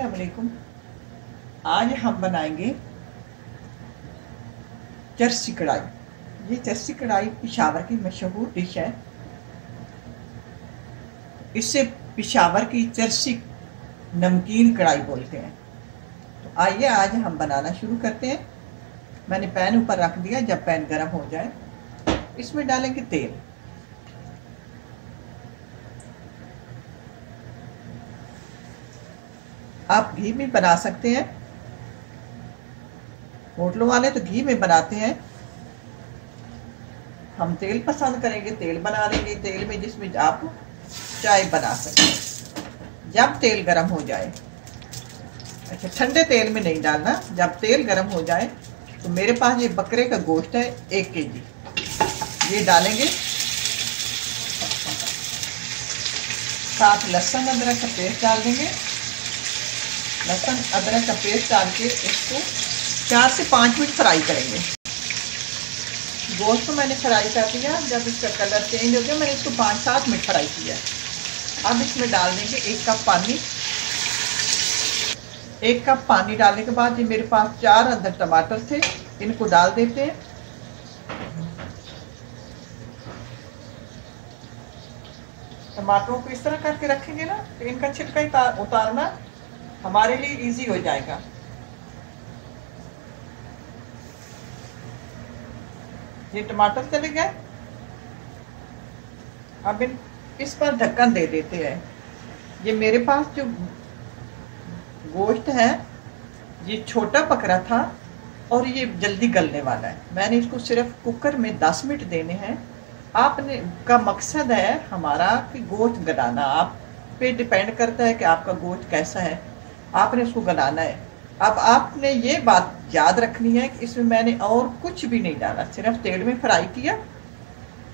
अस्सलाम वालेकुम। आज हम बनाएंगे चरसी कढ़ाई। ये चरसी कढ़ाई पिशावर की मशहूर डिश है। इससे पिशावर की चरसी नमकीन कढ़ाई बोलते हैं। तो आइए आज हम बनाना शुरू करते हैं। मैंने पैन ऊपर रख दिया। जब पैन गर्म हो जाए इसमें डालेंगे तेल। आप घी में बना सकते हैं। होटलों वाले तो घी में बनाते हैं। हम तेल पसंद करेंगे, तेल बना लेंगे। तेल में जिसमें आप चाय बना सकते हैं। जब तेल गर्म हो जाए, अच्छा ठंडे तेल में नहीं डालना। जब तेल गर्म हो जाए तो मेरे पास ये बकरे का गोश्त है 1 केजी, ये डालेंगे। साथ लहसुन अदरक का पेस्ट डाल देंगे। लहसुन अदरक का पेस्ट डाल के इसको 4 से 5 मिनट फ्राई करेंगे। गोश्त को मैंने फ्राई कर दिया। जब इसका कलर चेंज हो गया, मैंने इसको 5-7 मिनट फ्राई किया। अब इसमें डाल देंगे 1 कप पानी। 1 कप पानी डालने के बाद ये मेरे पास 4 अदर टमाटर थे, इनको डाल देते हैं। टमाटरों को इस तरह करके रखेंगे ना तो इनका छिलका उतारना हमारे लिए इजी हो जाएगा। ये टमाटर चले गए। अब इस पर ढक्कन दे देते हैं। ये मेरे पास जो गोश्त है ये छोटा बकरा था और ये जल्दी गलने वाला है। मैंने इसको सिर्फ कुकर में 10 मिनट देने हैं। आपने का मकसद है हमारा कि गोश्त गलाना। आप पे डिपेंड करता है कि आपका गोश्त कैसा है, आपने उसको गलाना है। अब आपने ये बात याद रखनी है कि इसमें मैंने और कुछ भी नहीं डाला, सिर्फ तेल में फ्राई किया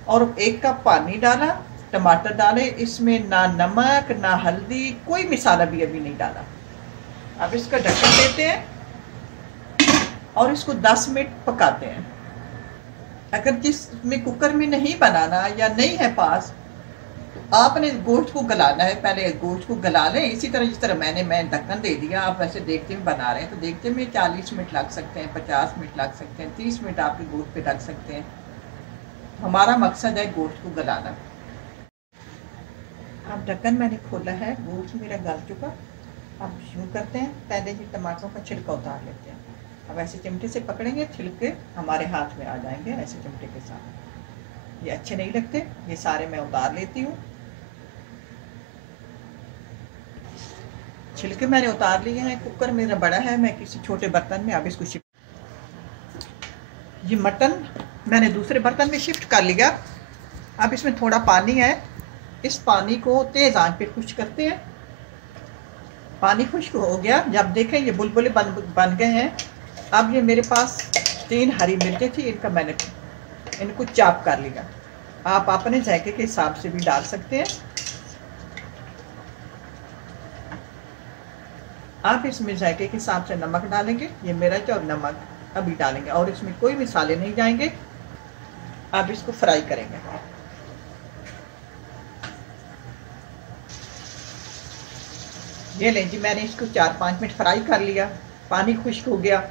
और 1 कप पानी डाला। टमाटर डाले, इसमें ना नमक ना हल्दी, कोई मसाला भी अभी नहीं डाला। अब इसका ढक्कन देते हैं और इसको 10 मिनट पकाते हैं। अगर जिसमें कुकर में नहीं बनाना या नहीं है पास, तो आपने गोश्त को गलाना है। पहले गोश्त को गला लें। इसी तरह जिस तरह मैं ढक्कन दे दिया। आप वैसे देखते में बना रहे हैं तो देखते में 40 मिनट लग सकते हैं, 50 मिनट लग सकते हैं, 30 मिनट आपके गोश्त पे लग सकते हैं। हमारा मकसद है गोश्त को गलाना। अब ढक्कन मैंने खोला है, गोश्त मेरा गल चुका। अब शुरू करते हैं। पहले ये टमाटरों का छिलका उतार लेते हैं। अब ऐसे चिमटे से पकड़ेंगे, छिलके हमारे हाथ में आ जाएंगे ऐसे चिमटे के साथ। ये अच्छे नहीं लगते, ये सारे मैं उतार लेती हूँ। छिलके मैंने उतार लिए हैं। कुकर मेरा बड़ा है, मैं किसी छोटे बर्तन में अब इसको ये मटन मैंने दूसरे बर्तन में शिफ्ट कर लिया। अब इसमें थोड़ा पानी है। इस पानी को तेज़ आंच पे खुश्क करते हैं। पानी खुश्क हो गया। जब देखें ये बुलबुले बन गए हैं। अब ये मेरे पास 3 हरी मिर्चें थी, इनको चॉप कर लिया। आप अपने जायके के हिसाब से भी डाल सकते हैं। आप इसमें जायके के हिसाब से नमक डालेंगे। ये मिर्च और नमक अभी डालेंगे और इसमें कोई मसाले नहीं जाएंगे। अब इसको फ्राई करेंगे। ये लें जी, मैंने इसको 4-5 मिनट फ्राई कर लिया। पानी खुश्क हो गया।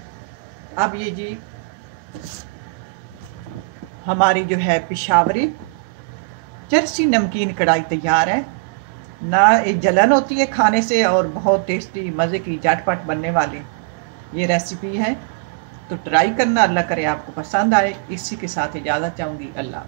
अब ये जी हमारी जो है पिशावरी चरसी नमकीन कढ़ाई तैयार है। ना एक जलन होती है खाने से और बहुत टेस्टी मज़े की झटपट बनने वाली ये रेसिपी है। तो ट्राई करना। अल्लाह करे आपको पसंद आए। इसी के साथ इजाज़त चाहूँगी। अल्लाह।